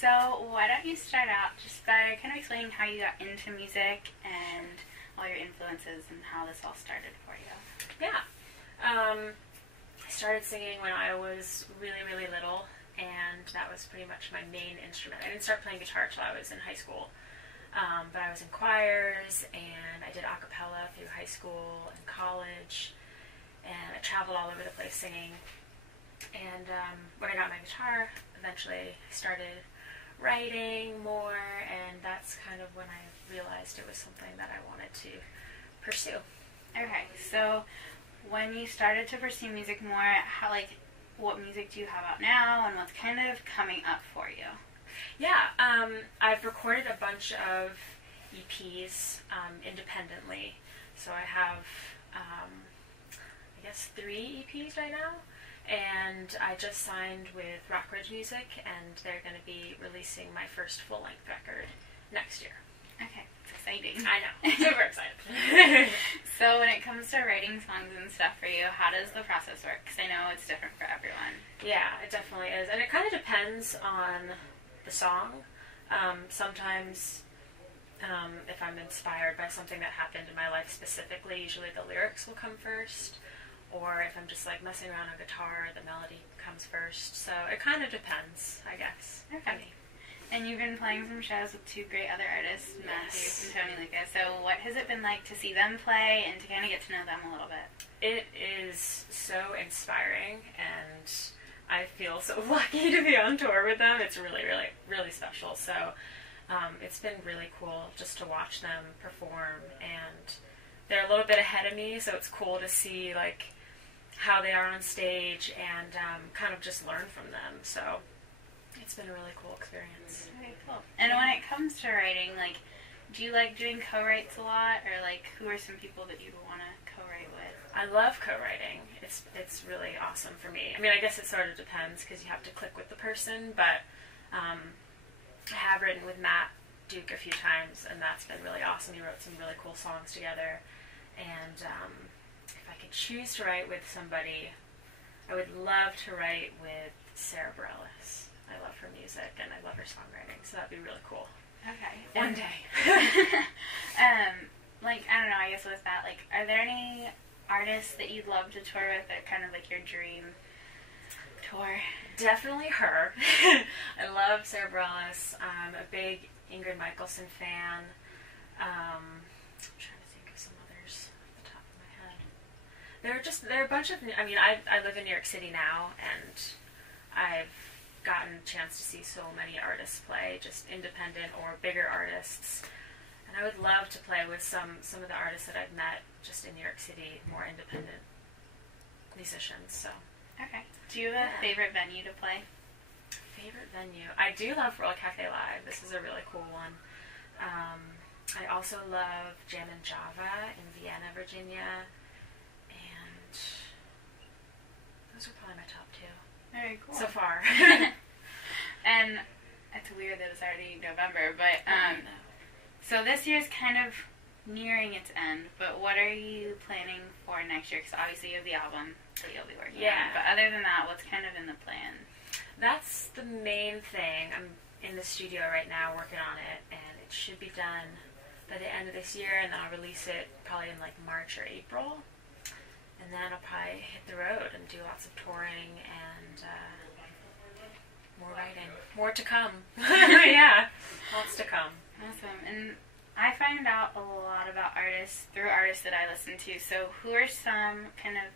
So why don't you start out just by kind of explaining how you got into music and all your influences and how this all started for you. Yeah. I started singing when I was really, really little, and that was pretty much my main instrument. I didn't start playing guitar till I was in high school, but I was in choirs, and I did a cappella through high school and college, and I traveled all over the place singing. And when I got my guitar, eventually I started writing more, and that's kind of when I realized it was something that I wanted to pursue. Okay, so when you started to pursue music more, how, like, what music do you have out now, and what's kind of coming up for you? Yeah, I've recorded a bunch of EPs independently, so I have, I guess, 3 EPs right now. And I just signed with Rockridge Music, and they're going to be releasing my first full-length record next year. Okay, it's exciting. I know, super excited. So when it comes to writing songs and stuff for you, how does the process work? Because I know it's different for everyone. Yeah, it definitely is. And it kind of depends on the song. Sometimes if I'm inspired by something that happened in my life specifically, usually the lyrics will come first. Or if I'm just like messing around on guitar, the melody comes first. So it kind of depends, I guess. Okay. And you've been playing some shows with 2 great other artists, Matthew and Tony Lucca. So what has it been like to see them play and to kind of get to know them a little bit? It is so inspiring, and I feel so lucky to be on tour with them. It's really, really, really special. So it's been really cool just to watch them perform, and they're a little bit ahead of me, so it's cool to see like how they are on stage and kind of just learn from them. So it's been a really cool experience. Very cool. And when it comes to writing, like, do you like doing co-writes a lot, or like who are some people that you want to co-write with? I love co-writing. It's really awesome for me. I mean, I guess it sort of depends because you have to click with the person, but I have written with Matt Duke a few times, and that's been really awesome. He wrote some really cool songs together. And if I could choose to write with somebody, I would love to write with Sarah Bareilles. I love her music, and I love her songwriting, so that'd be really cool. Okay. One day. Like, I don't know, I guess with that, like, are there any artists that you'd love to tour with that are kind of like your dream tour? Definitely her. I love Sarah Bareilles. I'm a big Ingrid Michaelson fan. I'm trying to think of some others off the top of my head. There are a bunch of, I mean, I live in New York City now, and I've gotten a chance to see so many artists play, just independent or bigger artists. And I would love to play with some of the artists that I've met just in New York City, more independent musicians. So. Okay. Do you have a favorite venue to play? Favorite venue? I do love World Cafe Live. This is a really cool one. I also love Jam and Java in Vienna, Virginia, and those are probably my top 2. Very cool. So far. And it's weird that it's already November, but so this year's kind of nearing its end, but what are you planning for next year? Because obviously you have the album that you'll be working on, but other than that, what's kind of in the plan? That's the main thing. I'm in the studio right now working on it, and it should be done by the end of this year, and then I'll release it probably in like March or April, and then I'll probably hit the road and do lots of touring and more writing. More to come. Yeah, lots to come. Awesome. And I find out a lot about artists through artists that I listen to, so who are some kind of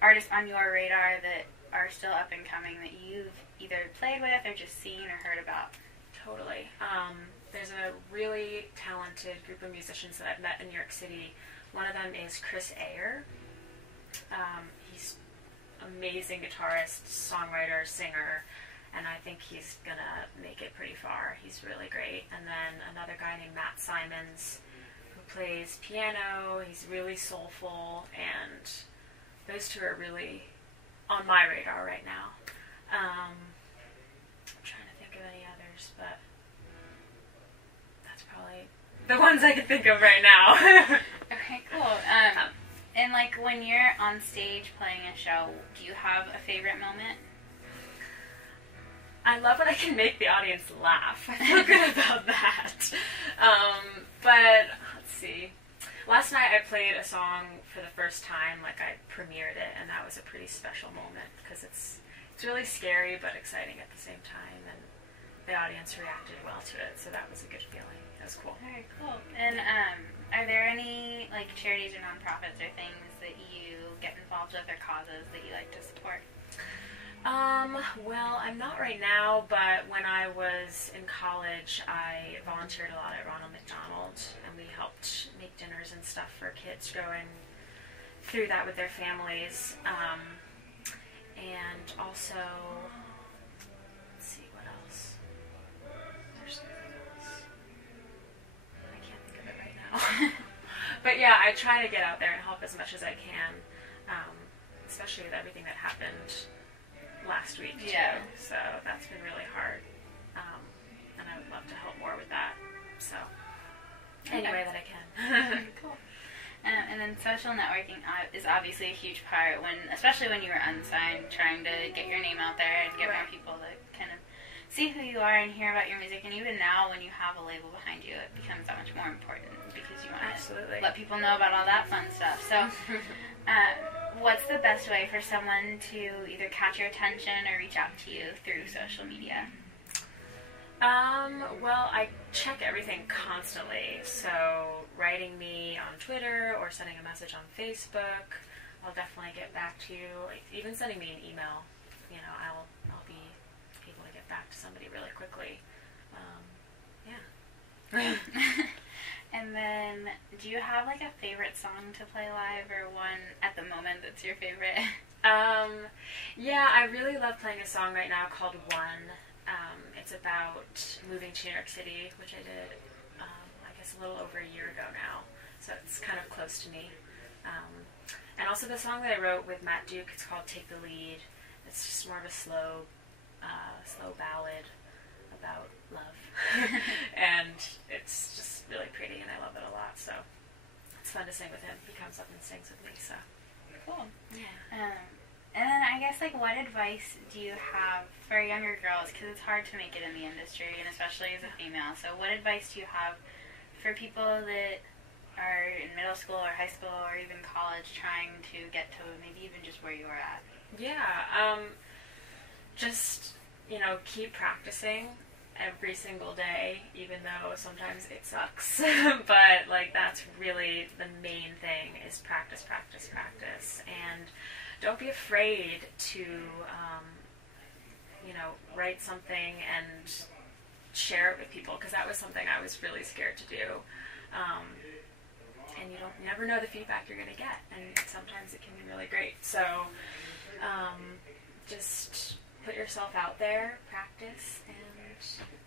artists on your radar that are still up and coming that you've either played with or just seen or heard about? Totally. There's a really talented group of musicians that I've met in New York City. One of them is Chris Ayer. He's an amazing guitarist, songwriter, singer, and I think he's gonna make it pretty far. He's really great. And then another guy named Matt Simons, who plays piano. He's really soulful, and those 2 are really on my radar right now. I'm trying to think of any others, but that's probably the ones I can think of right now. Okay, cool. And like when you're on stage playing a show, do you have a favorite moment? I love when I can make the audience laugh. I feel good about that. But let's see. Last night I played a song for the first time, like I premiered it, and that was a pretty special moment because it's really scary but exciting at the same time, and the audience reacted well to it, so that was a good feeling. It was cool. Very cool. And are there any like charities or nonprofits or things that you get involved with or causes that you like to support? Well, I'm not right now, but when I was in college, I volunteered a lot at Ronald McDonald, and we helped make dinners and stuff for kids going through that with their families. And also, let's see, what else? There's something else. I can't think of it right now. But yeah, I try to get out there and help as much as I can, especially with everything that happened last week too. Yeah. So that's been really hard, and I would love to help more with that. So any way that I can. Cool. And then social networking is obviously a huge part especially when you were unsigned, trying to get your name out there and get more people to kind of see who you are and hear about your music. And even now, when you have a label behind you, it becomes that much more important because you want to let people know about all that fun stuff. So, what's the best way for someone to either catch your attention or reach out to you through social media? Well, I check everything constantly, so writing me on Twitter or sending a message on Facebook, I'll definitely get back to you. Like, even sending me an email, I'll be able to get back to somebody really quickly. Yeah. And then, do you have like a favorite song to play live, or one at the moment that's your favorite? Yeah, I really love playing a song right now called One. It's about moving to New York City, which I did, I guess, a little over a year ago now. So it's kind of close to me. And also the song that I wrote with Matt Duke, it's called Take the Lead. It's just more of a slow ballad about love. And it's just really pretty, and I love it a lot. So it's fun to sing with him. He comes up and sings with me. So cool. Yeah. And then I guess, like, what advice do you have for younger girls? Because it's hard to make it in the industry, and especially as a female. So what advice do you have for people that are in middle school or high school or even college trying to get to maybe even just where you are at? Yeah. Just, keep practicing every single day, even though sometimes it sucks. But, that's really the main thing is practice, practice, practice. And don't be afraid to, write something and share it with people, because that was something I was really scared to do. And you never know the feedback you're going to get, and sometimes it can be really great. So just put yourself out there, practice, and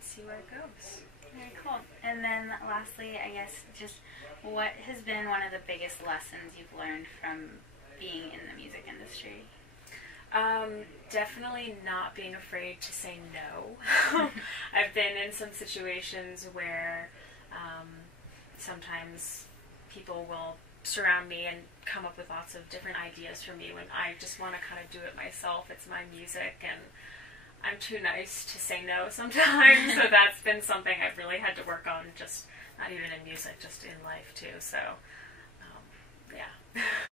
see where it goes. Very cool. And then lastly, I guess, just what has been one of the biggest lessons you've learned from being in the music industry? Definitely not being afraid to say no. I've been in some situations where sometimes people will surround me and come up with lots of different ideas for me when I just want to kind of do it myself. It's my music, and I'm too nice to say no sometimes. So that's been something I've really had to work on, just not even in music, just in life too. So, yeah.